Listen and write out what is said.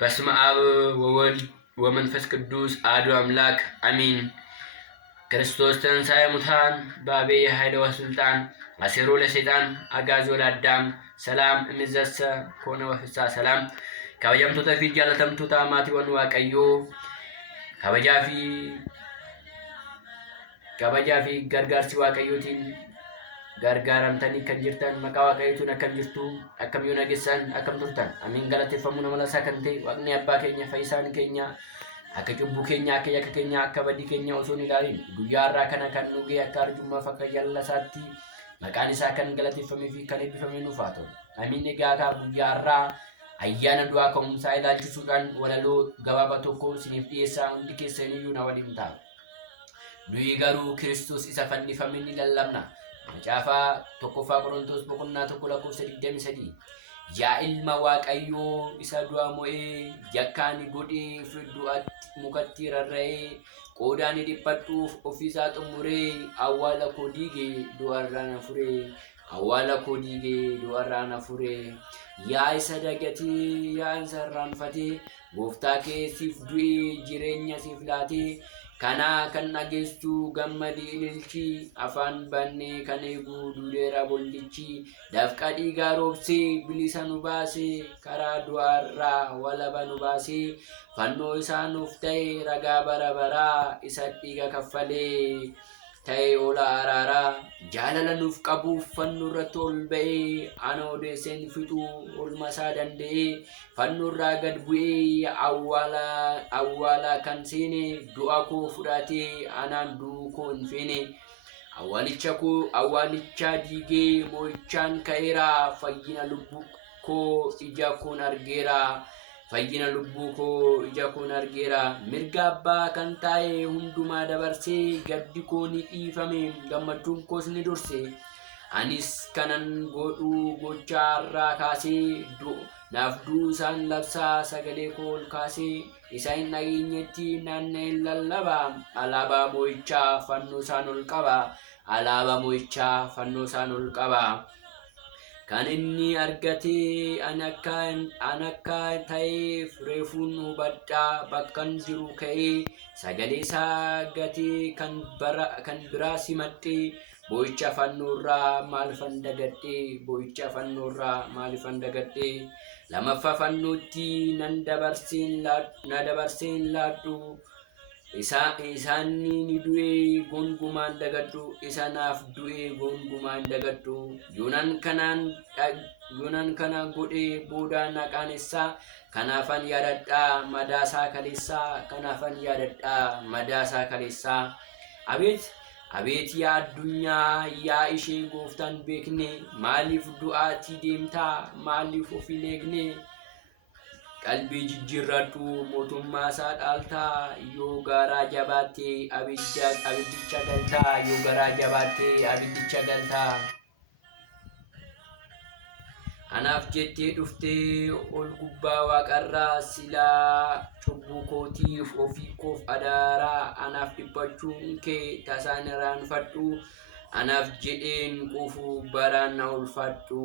በስመ አብ ወወልድ ወመንፈስ ቅዱስ አሐዱ አምላክ አሚን። ክርስቶስ ተንሥአ እሙታን በአብይ ኃይል ወሥልጣን አሴሮ ለሰይጣን አግዓዞ ለአዳም ሰላም እምይእዜሰ ኮነ ወፍስሐ ሰላም። kabajamtoota fi jaalatamtoota maatiiwwan Waaqayyoo kabajaa fi gargaarsi Waaqayyootiin gargaaramtanii kan jirtan maqaa Waaqayyootiin akkam jirtu akkam yoo nageessan akkam turtan amiin. Galateeffamuu nama lasaa kan ta'e Waaqni abbaa keenya fayyisaan keenya akka cubbuu keenya akka yakka keenya akka badii keenya osoo hin ilaalin guyyaa har'aa kana kan nu ga'e akka arjummaaf akka jaallataatti maqaan isaa kan galateeffamee fi kan eebbifamee nuuf haa ta'u amiin. Egaa guyyaa har'aa ayyaana du'aa ka'umsaa ilaalchisuudhaan walaloo gabaabaa tokko isiniif dhiyeessaa. Hundi keessaniyyuu na waliin ta'a. Nuyi garuu Kiristoos isa fannifame ni lallabna. Macaafa tokkoffaa Qorontos boqonnaa 1:23. Yaa ilma Waaqayyoo isa du'a mo'ee yakkaani godhee fi du'atti mukatti rarra'ee qoodaan dhiphattuuf ofiisaa xumuree awwaala koo diigee du'arraa na furee awwaala koo diigee du'arraa na furee. Yaa isa dagatee yaa isa irraanfatee gooftaa kee siif du'ee jireenya siif laatee kana kan dhageessu gammadii ililchi afaan bannee kan eegu duudeera bollichi dafqa dhiigaa roobsee bilisa nu baasee karaa du'aarraa walaba nu baasee fannoo isaa nuuf ta'e ragaa bara baraa isa dhiiga kaffalee ta'e ola araaraa jaalala nuuf qabuuf fannoo irratti ol ba'ee ana odeesseen fixuu olma isaa danda'ee fannoo irraa gad bu'ee awwaala kan seene du'a koo fudhatee anaan du'uu koo hin feene. Awwaalicha diigee mo'ichaan ka'eera fayyina lubbuu koo ija koon argeera. Fayyina lubbuu koo ija koon argeera. Mirga abbaa kan taa'e hundumaa dabarsee gaddi koo ni dhiifame gammachuun koos ni durse. Anis kanan godhuu gochaa irraa kaasee naaf du'uu isaan labsaa sagalee koo ol kaasee isa hin dhageenyetti naanna'een lallaba alaabaa mo'ichaa fannoo isaan ol qaba alaabaa mo'ichaa fannoo isaan ol qaba. Kan inni argatee an akka ta'eef reefuun hubadhaa bakkan jiru ka'ee sagalee isaa gatee kan biraa simadhee boo'icha fannoorraa maalifan dagadhee boo'icha fannoorraa maalifan dagadhee. Lammaffaa fannootti na dabarseen laadhu isaanii ni du'ee gongumaan dagadhu isa naaf du'ee gongumaan dagadhu. Yoonaan kana godhee booda naqaanessaa kanaafan yaadadhaa madaasaa kaleessaa kanaafan yaadadhaa madaasaa kaleessaa. Abeet yaa addunyaa yaa ishee gooftaan beekne maaliif du'aatii deemtaa maaliif of hin eegne. Qalbii jijjiirradhu mootummaa isaa dhaaltaa yoo garaa jabaattee abiddicha galtaa yoo garaa jabaattee abiddicha galtaa. Anaaf jettee dhuftee ol gubbaa waaqarraa silaa cubbuu kootiif ofii koof adaaraa anaaf dhiphachuun kee tasaan irraanfadhu anaaf jedheen quufu baraan na ulfadhu.